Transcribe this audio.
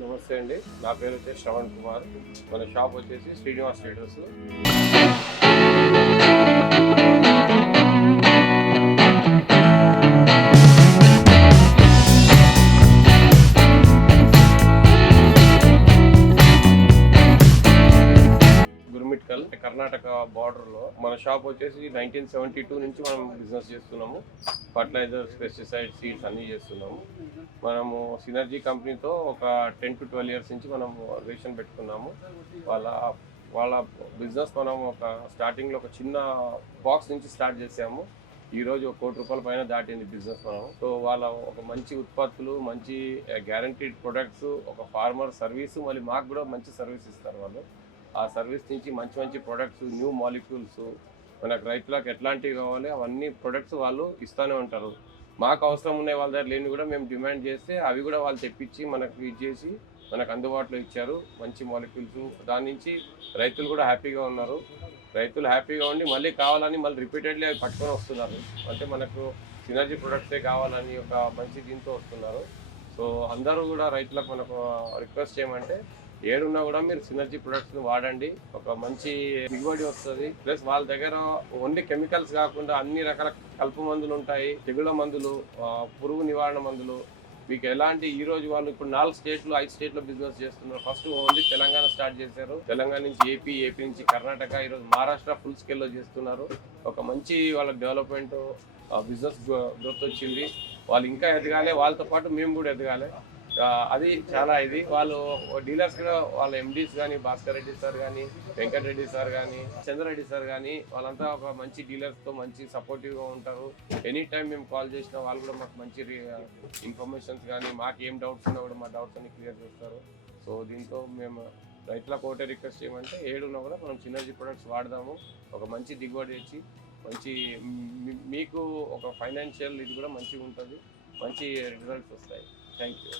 నమస్తే అండి, నా పేరు వచ్చేసి శ్రవణ్ కుమార్. మన షాప్ వచ్చేసి శ్రీనివాస్ ట్రేడర్స్. గుర్మిట్కల్ కర్ణాటక బార్డర్లో మన షాప్ వచ్చేసి 1972 నుంచి మనం బిజినెస్ చేస్తున్నాము. ఫర్టిలైజర్స్, పెస్టిసైడ్, సీడ్స్ అన్నీ చేస్తున్నాము. మనము సినర్జీ కంపెనీతో ఒక 10 to 12 years నుంచి మనం రిలేషన్ పెట్టుకున్నాము. వాళ్ళ బిజినెస్ మనం ఒక స్టార్టింగ్లో ఒక చిన్న బాక్స్ నుంచి స్టార్ట్ చేసాము. ఈరోజు ₹1 కోటి పైన దాటింది బిజినెస్ మనం. సో వాళ్ళ ఒక మంచి ఉత్పత్తులు, మంచి గ్యారంటీడ్ ప్రొడక్ట్స్, ఒక ఫార్మర్ సర్వీసు, మళ్ళీ మాకు కూడా మంచి సర్వీస్ ఇస్తారు వాళ్ళు. ఆ సర్వీస్ నుంచి మంచి మంచి ప్రొడక్ట్స్, న్యూ మాలిక్యూల్స్, మనకు రైతులకు ఎట్లాంటివి కావాలి అవన్నీ ప్రొడక్ట్స్ వాళ్ళు ఇస్తూనే ఉంటారు. మాకు అవసరం ఉన్నాయి వాళ్ళ దగ్గర లేని కూడా మేము డిమాండ్ చేస్తే అవి కూడా వాళ్ళు తెప్పించి మనకు ఇచ్చేసి మనకు అందుబాటులో ఇచ్చారు మంచి మాలిక్యూల్స్. దాని నుంచి రైతులు కూడా హ్యాపీగా ఉన్నారు. రైతులు హ్యాపీగా ఉండి మళ్ళీ కావాలని మళ్ళీ రిపీటెడ్లీ అవి పట్టుకొని వస్తున్నారు. అంటే మనకు సినర్జీ ప్రొడక్ట్సే కావాలని ఒక మంచి దీంతో వస్తున్నారు. సో అందరూ కూడా రైతులకు మనకు రిక్వెస్ట్ చేయమంటే ఏడున్నా కూడా మీరు సినర్జీ ప్రొడక్ట్స్ని వాడండి. ఒక మంచి దిగుబడి వస్తుంది. ప్లస్ వాళ్ళ దగ్గర ఓన్లీ కెమికల్స్ కాకుండా అన్ని రకాల కలుపు మందులు ఉంటాయి, తెగుళ్ళ మందులు, పురుగు నివారణ మందులు. మీకు ఎలాంటి ఈ రోజు వాళ్ళు ఇప్పుడు 4 స్టేట్లు 5 స్టేట్లో బిజినెస్ చేస్తున్నారు. ఫస్ట్ ఓన్లీ తెలంగాణ స్టార్ట్ చేశారు. తెలంగాణ నుంచి ఏపీ నుంచి కర్ణాటక, ఈరోజు మహారాష్ట్ర ఫుల్ స్కేల్లో చేస్తున్నారు. ఒక మంచి వాళ్ళకి డెవలప్మెంట్, బిజినెస్ గ్రోత్ వచ్చింది. వాళ్ళు ఇంకా ఎదగాలి, వాళ్ళతో పాటు మేము కూడా ఎదగాలి. అది చాలా ఇది. వాళ్ళు డీలర్స్ కూడా వాళ్ళ ఎండీస్ కానీ, భాస్కర్ రెడ్డి సార్ కానీ, వెంకటరెడ్డి సార్ కానీ, చంద్రరెడ్డి సార్ కానీ, వాళ్ళంతా ఒక మంచి డీలర్స్తో మంచి సపోర్టివ్గా ఉంటారు. ఎనీ టైం మేము కాల్ చేసినా వాళ్ళు కూడా మాకు మంచి ఇన్ఫర్మేషన్స్ కానీ, మాకు ఏం డౌట్స్ ఉన్నా కూడా మా డౌట్స్ అన్ని క్లియర్ చేస్తారు. సో దీంతో మేము రైతులకు ఒకటే రిక్వెస్ట్ చేయమంటే ఏడున్నా కూడా మనం సినర్జీ ప్రొడక్ట్స్ వాడదాము. ఒక మంచి దిగుబడి ఇచ్చి మంచి మీకు ఒక ఫైనాన్షియల్ ఇది కూడా మంచిగా ఉంటుంది, మంచి రిజల్ట్స్ వస్తాయి. Thank you.